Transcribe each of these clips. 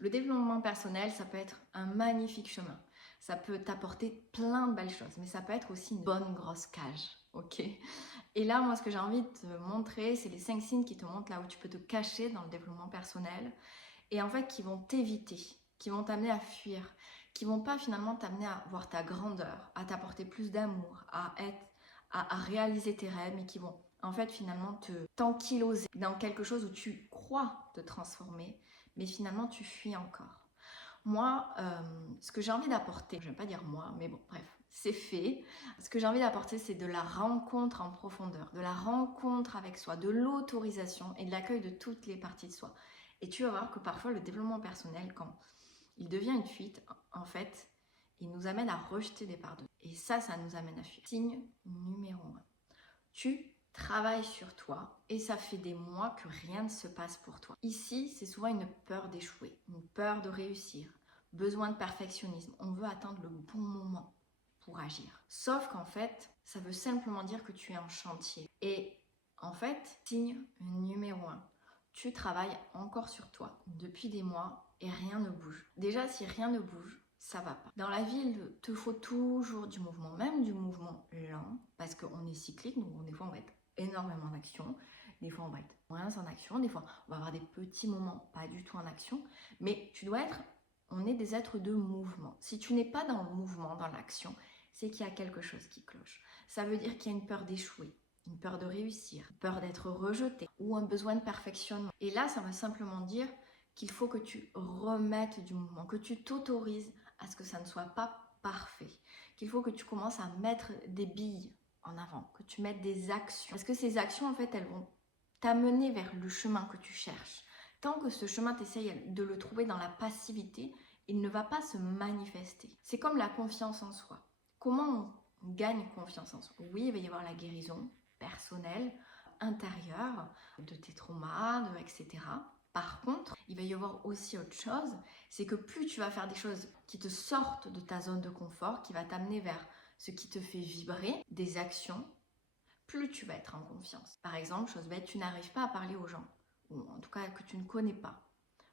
Le développement personnel, ça peut être un magnifique chemin. Ça peut t'apporter plein de belles choses, mais ça peut être aussi une bonne grosse cage, ok? Et là, moi, ce que j'ai envie de te montrer, c'est les 5 signes qui te montrent là où tu peux te cacher dans le développement personnel et en fait qui vont t'éviter, qui vont t'amener à fuir, qui vont pas finalement t'amener à voir ta grandeur, à t'apporter plus d'amour, à réaliser tes rêves, mais qui vont en fait finalement t'enkyloser dans quelque chose où tu crois te transformer, mais finalement tu fuis encore. Moi, ce que j'ai envie d'apporter, je ne vais pas dire moi, mais bon, bref, c'est fait. Ce que j'ai envie d'apporter, c'est de la rencontre en profondeur, de la rencontre avec soi, de l'autorisation et de l'accueil de toutes les parties de soi. Et tu vas voir que parfois, le développement personnel, quand il devient une fuite, en fait, il nous amène à rejeter des parts de nous. Et ça nous amène à fuir. Signe numéro 1. Tu travailles sur toi et ça fait des mois que rien ne se passe pour toi. Ici, c'est souvent une peur d'échouer, une peur de réussir, besoin de perfectionnisme. On veut attendre le bon moment pour agir. Sauf qu'en fait, ça veut simplement dire que tu es en chantier. Et en fait, signe numéro 1. Tu travailles encore sur toi depuis des mois et rien ne bouge. Déjà, si rien ne bouge, ça va pas. Dans la vie, il te faut toujours du mouvement, même du mouvement lent, parce qu'on est cyclique, donc des fois on va être énormément en action, des fois on va être moins en action, des fois on va avoir des petits moments pas du tout en action, mais on est des êtres de mouvement. Si tu n'es pas dans le mouvement, dans l'action, c'est qu'il y a quelque chose qui cloche. Ça veut dire qu'il y a une peur d'échouer, une peur de réussir, une peur d'être rejeté ou un besoin de perfectionnement. Et là, ça veut simplement dire qu'il faut que tu remettes du mouvement, que tu t'autorises à ce que ça ne soit pas parfait, qu'il faut que tu commences à mettre des billes en avant, que tu mettes des actions. Parce que ces actions, en fait, elles vont t'amener vers le chemin que tu cherches. Tant que ce chemin, tu essayes de le trouver dans la passivité, il ne va pas se manifester. C'est comme la confiance en soi. Comment on gagne confiance en soi? Oui, il va y avoir la guérison personnelle, intérieure, de tes traumas, etc. Par contre, il va y avoir aussi autre chose, c'est que plus tu vas faire des choses qui te sortent de ta zone de confort, qui va t'amener vers ce qui te fait vibrer, des actions, plus tu vas être en confiance. Par exemple, chose bête, tu n'arrives pas à parler aux gens, ou en tout cas que tu ne connais pas.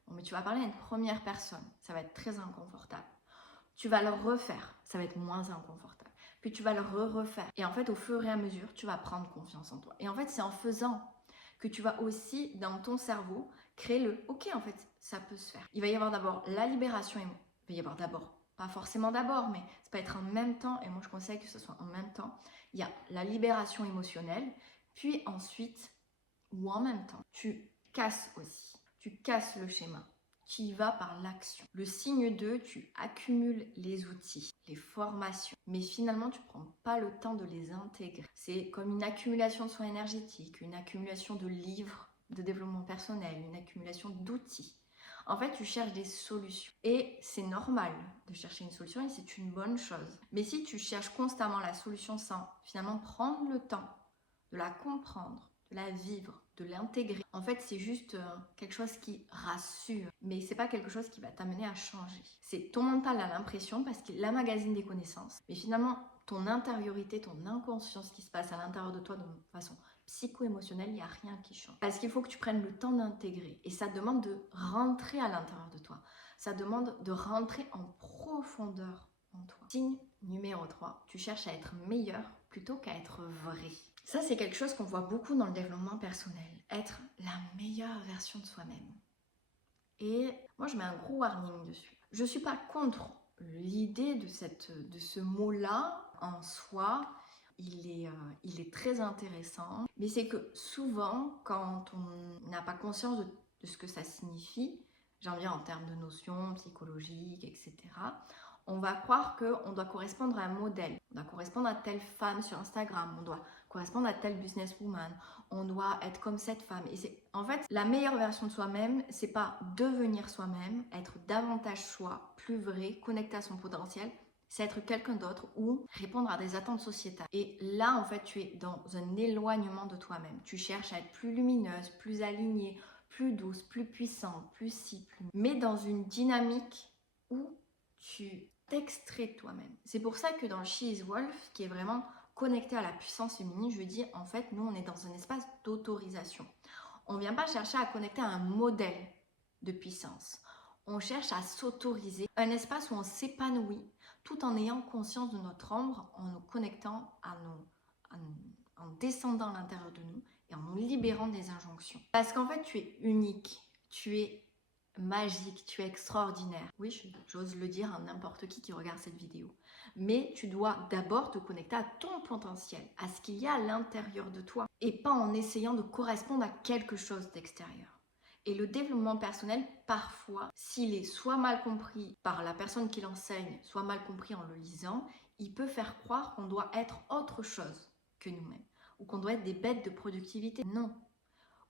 Bon, mais tu vas parler à une première personne, ça va être très inconfortable. Tu vas le refaire, ça va être moins inconfortable. Puis tu vas le refaire. Et en fait, au fur et à mesure, tu vas prendre confiance en toi. Et en fait, c'est en faisant que tu vas aussi, dans ton cerveau, créer le « ok, en fait, ça peut se faire ». Il va y avoir d'abord la libération, il va y avoir d'abord, pas forcément d'abord, mais ça peut être en même temps, et moi je conseille que ce soit en même temps. Il y a la libération émotionnelle, puis ensuite, ou en même temps, tu casses aussi, tu casses le schéma. Tu y vas par l'action. Le signe 2, tu accumules les outils, les formations, mais finalement tu ne prends pas le temps de les intégrer. C'est comme une accumulation de soins énergétiques, une accumulation de livres de développement personnel, une accumulation d'outils. En fait, tu cherches des solutions. Et c'est normal de chercher une solution et c'est une bonne chose. Mais si tu cherches constamment la solution sans finalement prendre le temps de la comprendre, de la vivre, de l'intégrer. En fait, c'est juste quelque chose qui rassure, mais c'est pas quelque chose qui va t'amener à changer. C'est ton mental a l'impression parce qu'il emmagasine des connaissances, mais finalement, ton intériorité, ton inconscience qui se passe à l'intérieur de toi de façon psycho-émotionnelle, il n'y a rien qui change. Parce qu'il faut que tu prennes le temps d'intégrer et ça demande de rentrer à l'intérieur de toi. Ça demande de rentrer en profondeur en toi. Signe numéro 3, tu cherches à être meilleur plutôt qu'à être vrai. Ça, c'est quelque chose qu'on voit beaucoup dans le développement personnel. Être la meilleure version de soi-même. Et moi, je mets un gros warning dessus. Je ne suis pas contre l'idée de ce mot-là en soi. Il est très intéressant. Mais c'est que souvent, quand on n'a pas conscience de ce que ça signifie, j'en viens en termes de notions psychologiques, etc., on va croire qu'on doit correspondre à un modèle. On doit correspondre à telle femme sur Instagram, on doit correspondre à telle businesswoman, on doit être comme cette femme. Et en fait, la meilleure version de soi-même, c'est pas devenir soi-même, être davantage soi, plus vrai, connecté à son potentiel, c'est être quelqu'un d'autre ou répondre à des attentes sociétales. Et là, en fait, tu es dans un éloignement de toi-même. Tu cherches à être plus lumineuse, plus alignée, plus douce, plus puissante, plus si, plus... mais dans une dynamique où tu t'extrais de toi-même. C'est pour ça que dans She is Wolf, qui est vraiment connecté à la puissance féminine, je dis en fait, nous, on est dans un espace d'autorisation. On ne vient pas chercher à connecter à un modèle de puissance. On cherche à s'autoriser un espace où on s'épanouit tout en ayant conscience de notre ombre, en nous connectant en descendant à l'intérieur de nous et en nous libérant des injonctions. Parce qu'en fait, tu es unique, tu es magique, tu es extraordinaire. Oui, j'ose le dire à n'importe qui regarde cette vidéo. Mais tu dois d'abord te connecter à ton potentiel, à ce qu'il y a à l'intérieur de toi, et pas en essayant de correspondre à quelque chose d'extérieur. Et le développement personnel, parfois, s'il est soit mal compris par la personne qui l'enseigne, soit mal compris en le lisant, il peut faire croire qu'on doit être autre chose que nous-mêmes, ou qu'on doit être des bêtes de productivité. Non.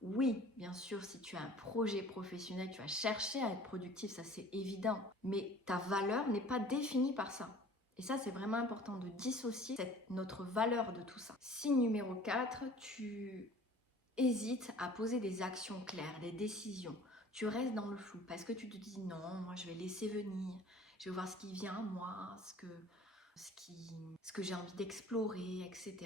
Oui, bien sûr, si tu as un projet professionnel, tu vas chercher à être productif, ça c'est évident. Mais ta valeur n'est pas définie par ça. Et ça, c'est vraiment important de dissocier notre valeur de tout ça. Signe numéro 4, tu hésites à poser des actions claires, des décisions. Tu restes dans le flou parce que tu te dis non, moi je vais laisser venir, je vais voir ce qui vient à moi, ce que j'ai envie d'explorer, etc.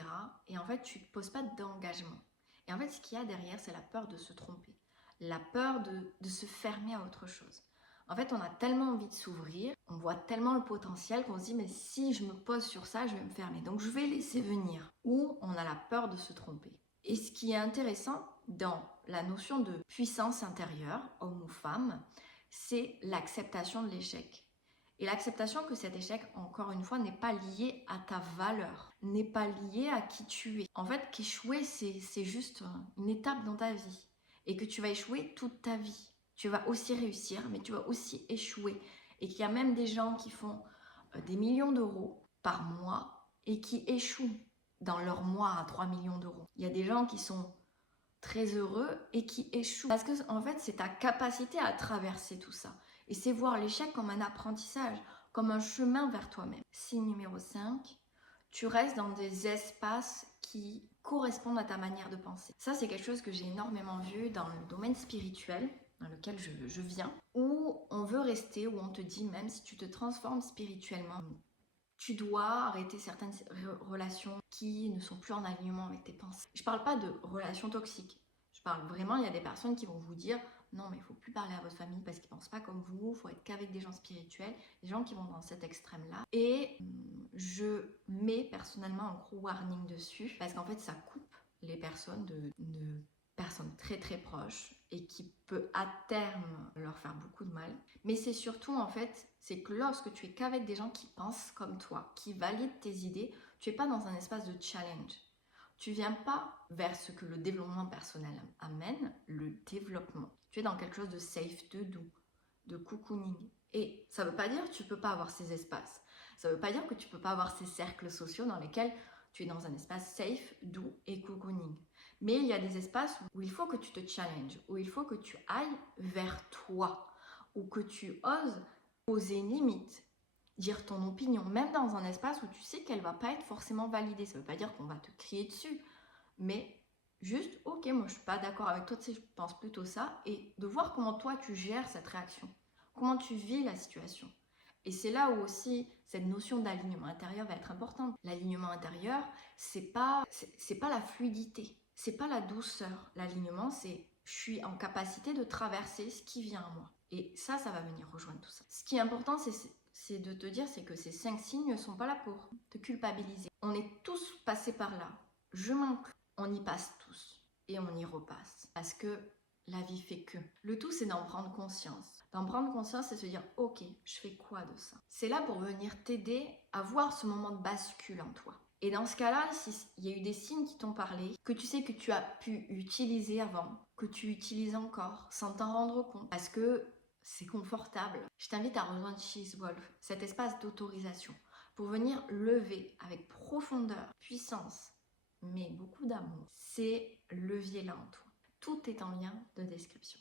Et en fait, tu ne te poses pas d'engagement. Et en fait, ce qu'il y a derrière, c'est la peur de se tromper, la peur de se fermer à autre chose. En fait, on a tellement envie de s'ouvrir, on voit tellement le potentiel qu'on se dit mais si je me pose sur ça, je vais me fermer. Donc je vais laisser venir. Ou on a la peur de se tromper. Et ce qui est intéressant dans la notion de puissance intérieure, homme ou femme, c'est l'acceptation de l'échec. Et l'acceptation que cet échec, encore une fois, n'est pas lié à ta valeur, n'est pas lié à qui tu es. En fait, qu'échouer, c'est juste une étape dans ta vie. Et que tu vas échouer toute ta vie. Tu vas aussi réussir, mais tu vas aussi échouer. Et qu'il y a même des gens qui font des millions d'euros par mois et qui échouent dans leur mois à 3 millions d'euros. Il y a des gens qui sont très heureux et qui échouent. Parce que en fait, c'est ta capacité à traverser tout ça. Et c'est voir l'échec comme un apprentissage, comme un chemin vers toi-même. Signe numéro 5, tu restes dans des espaces qui correspondent à ta manière de penser. Ça, c'est quelque chose que j'ai énormément vu dans le domaine spirituel, dans lequel je viens, où on veut rester, où on te dit, même si tu te transformes spirituellement, tu dois arrêter certaines relations qui ne sont plus en alignement avec tes pensées. Je ne parle pas de relations toxiques. Je parle vraiment, il y a des personnes qui vont vous dire non, mais il ne faut plus parler à votre famille parce qu'ils ne pensent pas comme vous, il faut être qu'avec des gens spirituels, des gens qui vont dans cet extrême-là. Et je mets personnellement un gros warning dessus parce qu'en fait, ça coupe les personnes de personnes très très proches et qui peut à terme leur faire beaucoup de mal. Mais c'est surtout en fait, c'est que lorsque tu es qu'avec des gens qui pensent comme toi, qui valident tes idées, tu n'es pas dans un espace de challenge. Tu viens pas vers ce que le développement personnel amène, le développement. Tu es dans quelque chose de safe, de doux, de cocooning. Et ça ne veut pas dire que tu ne peux pas avoir ces espaces. Ça ne veut pas dire que tu ne peux pas avoir ces cercles sociaux dans lesquels tu es dans un espace safe, doux et cocooning. Mais il y a des espaces où il faut que tu te challenges, où il faut que tu ailles vers toi, ou que tu oses poser une limite, dire ton opinion, même dans un espace où tu sais qu'elle ne va pas être forcément validée. Ça ne veut pas dire qu'on va te crier dessus, mais juste, ok, moi je ne suis pas d'accord avec toi, tu sais, je pense plutôt ça, et de voir comment toi tu gères cette réaction, comment tu vis la situation. Et c'est là où aussi cette notion d'alignement intérieur va être importante. L'alignement intérieur, c'est pas la fluidité, c'est pas la douceur. L'alignement, c'est je suis en capacité de traverser ce qui vient à moi. Et ça va venir rejoindre tout ça. Ce qui est important, c'est de te dire, c'est que ces 5 signes ne sont pas là pour te culpabiliser. On est tous passés par là. Je m'inclus. On y passe tous. Et on y repasse. Parce que la vie fait que. Le tout, c'est d'en prendre conscience. D'en prendre conscience, c'est se dire, ok, je fais quoi de ça? C'est là pour venir t'aider à voir ce moment de bascule en toi. Et dans ce cas-là, s'il y a eu des signes qui t'ont parlé, que tu sais que tu as pu utiliser avant, que tu utilises encore, sans t'en rendre compte, parce que c'est confortable, je t'invite à rejoindre She's Wolf, cet espace d'autorisation, pour venir lever avec profondeur, puissance, mais beaucoup d'amour, ces leviers-là en toi. Tout est en lien de description.